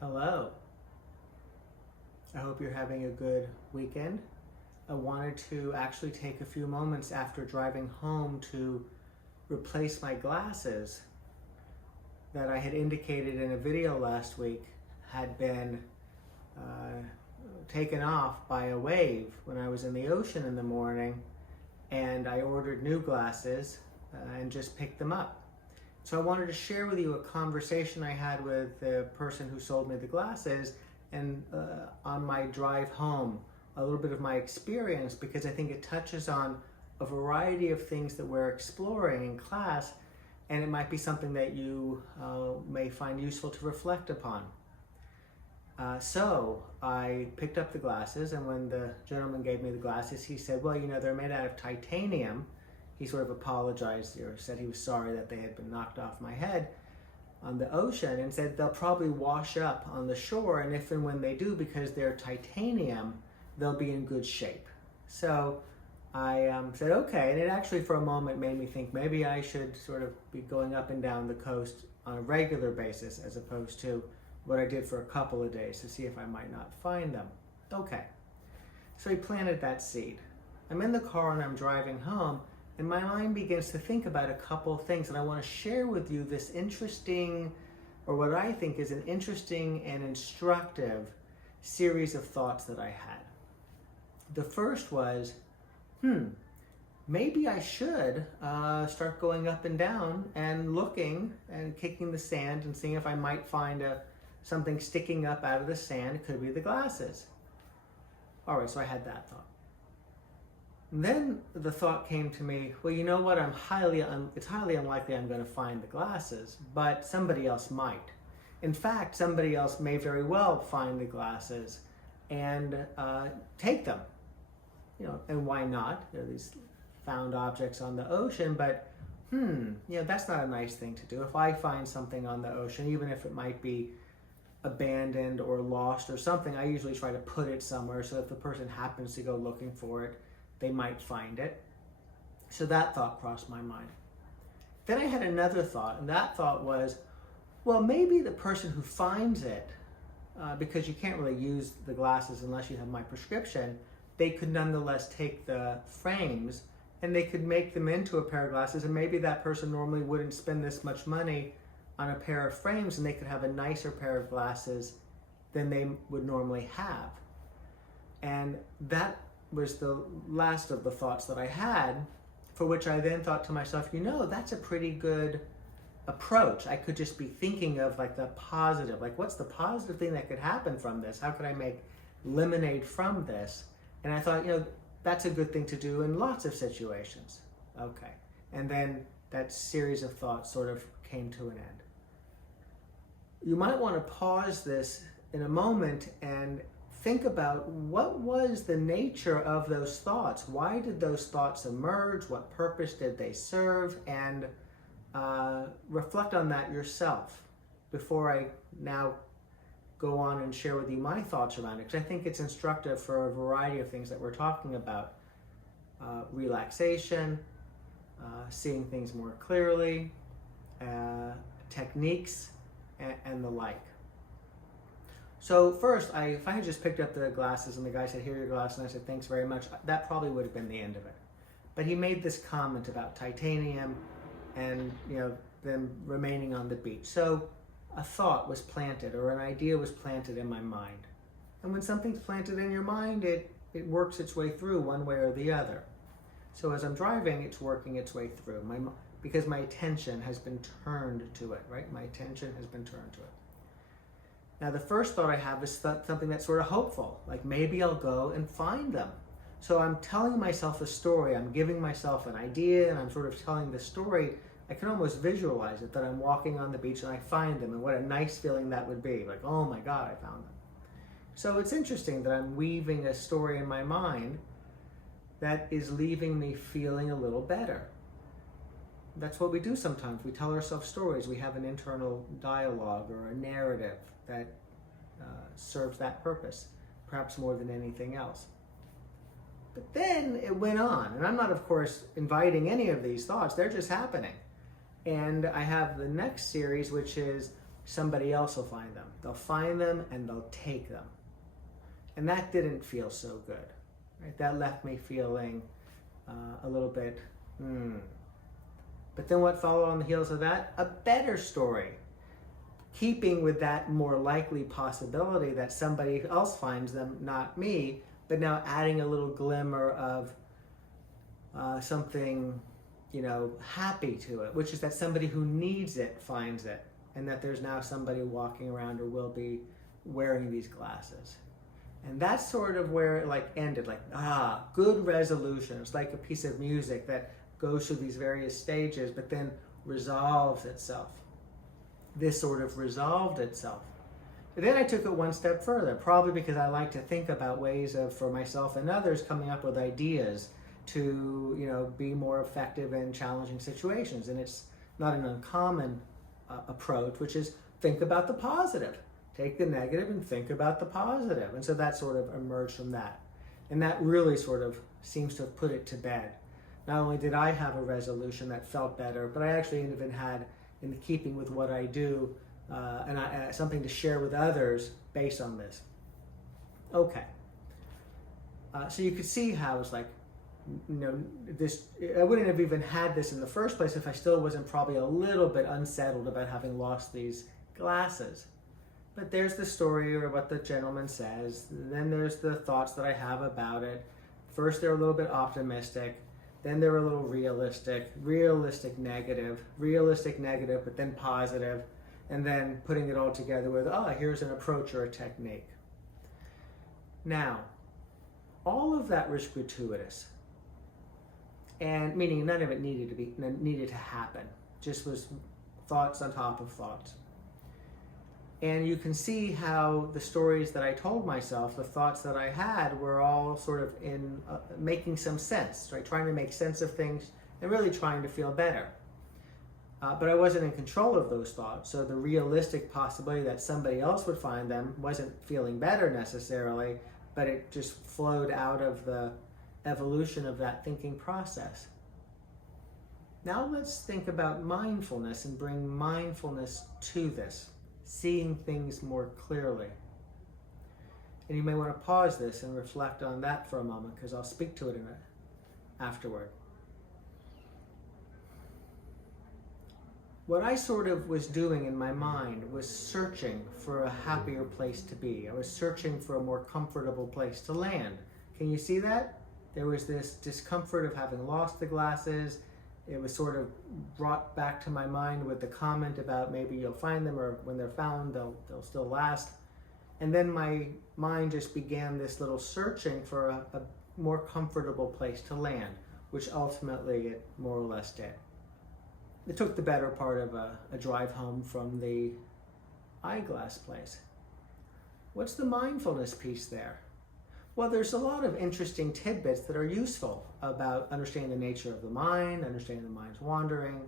Hello. I hope you're having a good weekend. I wanted to actually take a few moments after driving home to replace my glasses that I had indicated in a video last week had been taken off by a wave when I was in the ocean in the morning, and I ordered new glasses and just picked them up. So I wanted to share with you a conversation I had with the person who sold me the glasses and on my drive home, a little bit of my experience, because I think it touches on a variety of things that we're exploring in class, and it might be something that you may find useful to reflect upon. So I picked up the glasses, and when the gentleman gave me the glasses, he said, well, you know, they're made out of titanium. He sort of apologized or said he was sorry that they had been knocked off my head on the ocean, and said they'll probably wash up on the shore, and if and when they do, because they're titanium, they'll be in good shape. So I said okay, and it actually for a moment made me think maybe I should sort of be going up and down the coast on a regular basis as opposed to what I did for a couple of days to see if I might not find them. Okay, so he planted that seed. I'm in the car and I'm driving home, and my mind begins to think about a couple of things, and I want to share with you this interesting, or what I think is an interesting and instructive series of thoughts that I had. The first was, maybe I should start going up and down and looking and kicking the sand and seeing if I might find something sticking up out of the sand. It could be the glasses. All right, so I had that thought. And then the thought came to me, well, you know what, it's highly unlikely I'm going to find the glasses, but somebody else might. In fact, somebody else may very well find the glasses and take them. You know, and why not? There are these found objects on the ocean, but you know, that's not a nice thing to do. If I find something on the ocean, even if it might be abandoned or lost or something, I usually try to put it somewhere so if the person happens to go looking for it, they might find it. So that thought crossed my mind. Then I had another thought, and that thought was, well, maybe the person who finds it, because you can't really use the glasses unless you have my prescription, they could nonetheless take the frames and they could make them into a pair of glasses, and maybe that person normally wouldn't spend this much money on a pair of frames, and they could have a nicer pair of glasses than they would normally have. And that was the last of the thoughts that I had, for which I then thought to myself, you know, that's a pretty good approach. I could just be thinking of like the positive, like what's the positive thing that could happen from this? How could I make lemonade from this? And I thought, you know, that's a good thing to do in lots of situations. Okay. And then that series of thoughts sort of came to an end. You might want to pause this in a moment and think about what was the nature of those thoughts. Why did those thoughts emerge? What purpose did they serve? And reflect on that yourself before I now go on and share with you my thoughts around it, because I think it's instructive for a variety of things that we're talking about. Relaxation, seeing things more clearly, techniques, and the like. So first, if I had just picked up the glasses and the guy said, here are your glasses, and I said, thanks very much, that probably would have been the end of it. But he made this comment about titanium and, you know, them remaining on the beach. So a thought was planted, or an idea was planted in my mind. And when something's planted in your mind, it works its way through one way or the other. So as I'm driving, it's working its way through, because my attention has been turned to it, right? My attention has been turned to it. Now, the first thought I have is something that's sort of hopeful, like maybe I'll go and find them. So I'm telling myself a story, I'm giving myself an idea, and I'm sort of telling the story. I can almost visualize it, that I'm walking on the beach and I find them, and what a nice feeling that would be, like, oh my God, I found them. So it's interesting that I'm weaving a story in my mind that is leaving me feeling a little better. That's what we do sometimes. We tell ourselves stories. We have an internal dialogue or a narrative that serves that purpose, perhaps more than anything else. But then it went on, and I'm not, of course, inviting any of these thoughts. They're just happening. And I have the next series, which is, somebody else will find them. They'll find them and they'll take them. And that didn't feel so good. Right? That left me feeling a little bit, But then what followed on the heels of that? A better story. Keeping with that more likely possibility that somebody else finds them, not me, but now adding a little glimmer of something, happy to it, which is that somebody who needs it finds it, and that there's now somebody walking around or will be wearing these glasses. And that's sort of where it ended, good resolution. It's like a piece of music that goes through these various stages, but then resolves itself. This sort of resolved itself. But then I took it one step further, probably because I like to think about ways of, for myself and others, coming up with ideas to, be more effective in challenging situations. And it's not an uncommon approach, which is think about the positive. Take the negative and think about the positive. And so that sort of emerged from that. And that really sort of seems to have put it to bed. Not only did I have a resolution that felt better, but I actually even had, in keeping with what I do, and something to share with others based on this. Okay. So you could see how it's this, I wouldn't have even had this in the first place if I still wasn't probably a little bit unsettled about having lost these glasses. But there's the story or what the gentleman says. Then there's the thoughts that I have about it. First, they're a little bit optimistic. Then they're a little realistic, negative, but then positive. And then putting it all together with, here's an approach or a technique. Now, all of that was gratuitous. And meaning none of it needed to happen. Just was thoughts on top of thoughts. And you can see how the stories that I told myself, the thoughts that I had, were all sort of in making some sense, right? Trying to make sense of things and really trying to feel better. But I wasn't in control of those thoughts, so the realistic possibility that somebody else would find them wasn't feeling better necessarily, but it just flowed out of the evolution of that thinking process. Now let's think about mindfulness and bring mindfulness to this. Seeing things more clearly. And you may want to pause this and reflect on that for a moment, because I'll speak to it afterward. What I sort of was doing in my mind was searching for a happier place to be. I was searching for a more comfortable place to land. Can you see that? There was this discomfort of having lost the glasses. It was sort of brought back to my mind with the comment about maybe you'll find them, or when they're found, they'll still last. And then my mind just began this little searching for a more comfortable place to land, which ultimately it more or less did. It took the better part of a drive home from the eyeglass place. What's the mindfulness piece there? Well, there's a lot of interesting tidbits that are useful about understanding the nature of the mind, understanding the mind's wandering,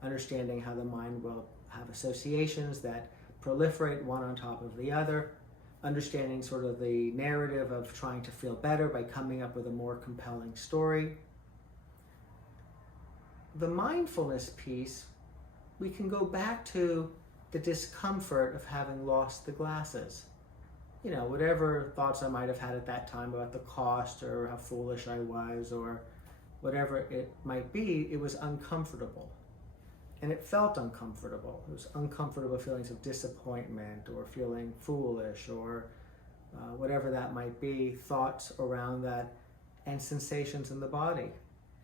understanding how the mind will have associations that proliferate one on top of the other, understanding sort of the narrative of trying to feel better by coming up with a more compelling story. The mindfulness piece, we can go back to the discomfort of having lost the glasses. Whatever thoughts I might have had at that time about the cost or how foolish I was or whatever it might be, it was uncomfortable. And it felt uncomfortable. It was uncomfortable feelings of disappointment or feeling foolish or whatever that might be, thoughts around that, and sensations in the body.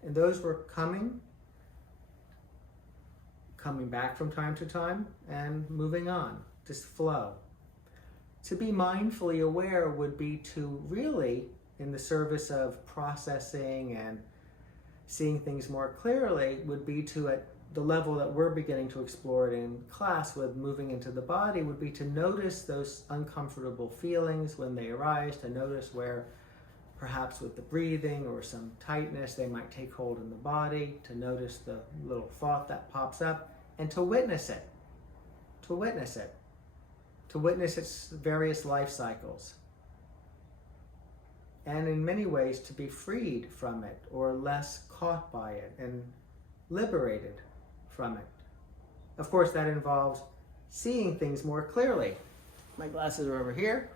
And those were coming back from time to time and moving on, just flow. To be mindfully aware would be to really, in the service of processing and seeing things more clearly, would be to, at the level that we're beginning to explore it in class with moving into the body, would be to notice those uncomfortable feelings when they arise, to notice where perhaps with the breathing or some tightness they might take hold in the body, to notice the little thought that pops up, and to witness it. To witness it. To witness its various life cycles. And in many ways to be freed from it or less caught by it and liberated from it. Of course, that involves seeing things more clearly. My glasses are over here.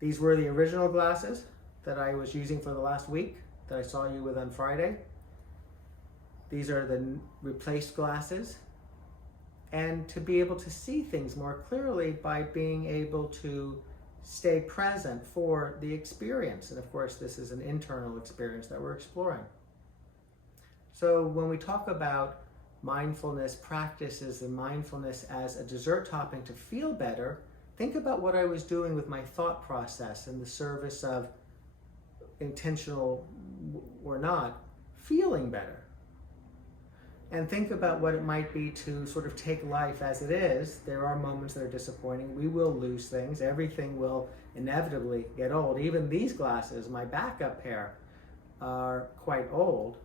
These were the original glasses that I was using for the last week that I saw you with on Friday. These are the replaced glasses. And to be able to see things more clearly by being able to stay present for the experience. And of course, this is an internal experience that we're exploring. So when we talk about mindfulness practices and mindfulness as a dessert topping to feel better, think about what I was doing with my thought process in the service of, intentional or not, feeling better. And think about what it might be to sort of take life as it is. There are moments that are disappointing. We will lose things. Everything will inevitably get old. Even these glasses, my backup pair, are quite old.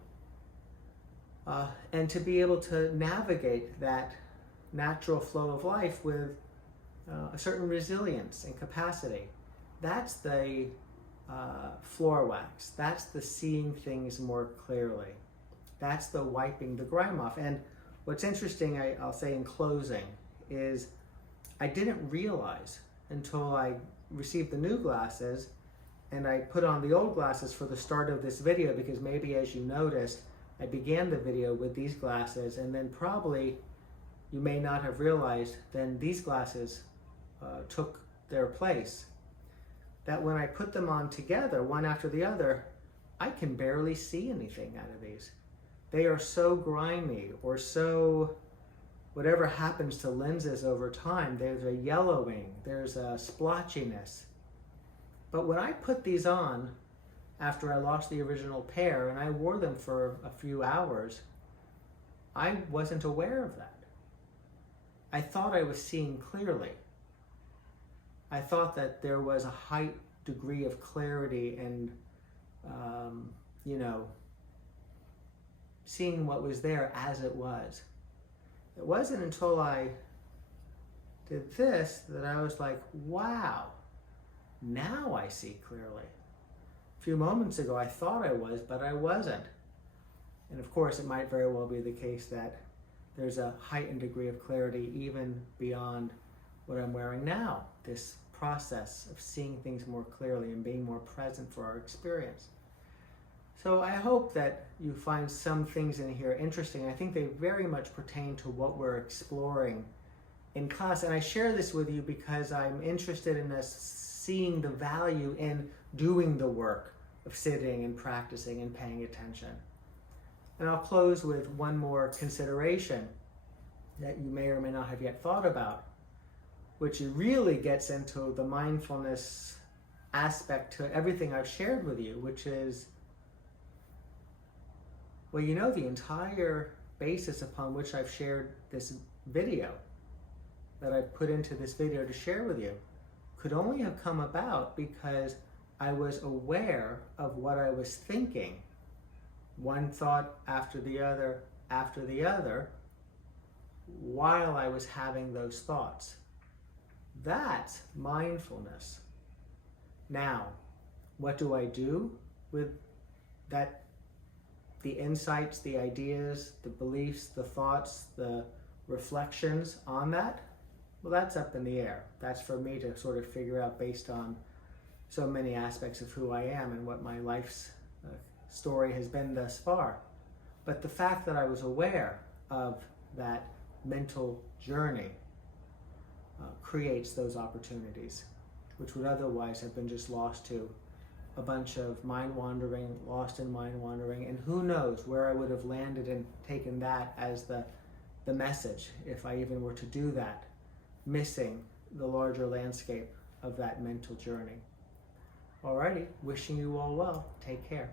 And to be able to navigate that natural flow of life with a certain resilience and capacity. That's the floor wax. That's the seeing things more clearly. That's the wiping the grime off. And what's interesting, I'll say in closing, is I didn't realize until I received the new glasses and I put on the old glasses for the start of this video, because maybe as you noticed, I began the video with these glasses, and then probably you may not have realized then these glasses took their place. That when I put them on together, one after the other, I can barely see anything out of these. They are so grimy, or so, whatever happens to lenses over time, there's a yellowing, there's a splotchiness. But when I put these on, after I lost the original pair, and I wore them for a few hours, I wasn't aware of that. I thought I was seeing clearly. I thought that there was a high degree of clarity and, seeing what was there as it was. It wasn't until I did this that I was like, wow, now I see clearly. A few moments ago I thought I was, but I wasn't. And of course, it might very well be the case that there's a heightened degree of clarity even beyond what I'm wearing now, this process of seeing things more clearly and being more present for our experience. So I hope that you find some things in here interesting. I think they very much pertain to what we're exploring in class. And I share this with you because I'm interested in us seeing the value in doing the work of sitting and practicing and paying attention. And I'll close with one more consideration that you may or may not have yet thought about, which really gets into the mindfulness aspect to everything I've shared with you, which is, well, the entire basis upon which I've shared this video, that I've put into this video to share with you, could only have come about because I was aware of what I was thinking, one thought after the other, while I was having those thoughts. That's mindfulness. Now, what do I do with that? The insights, the ideas, the beliefs, the thoughts, the reflections on that? Well, that's up in the air. That's for me to sort of figure out based on so many aspects of who I am and what my life's story has been thus far. But the fact that I was aware of that mental journey creates those opportunities, which would otherwise have been just lost to a bunch of mind wandering, lost in mind wandering, and who knows where I would have landed and taken that as the message if I even were to do that, missing the larger landscape of that mental journey. Alrighty, wishing you all well. Take care.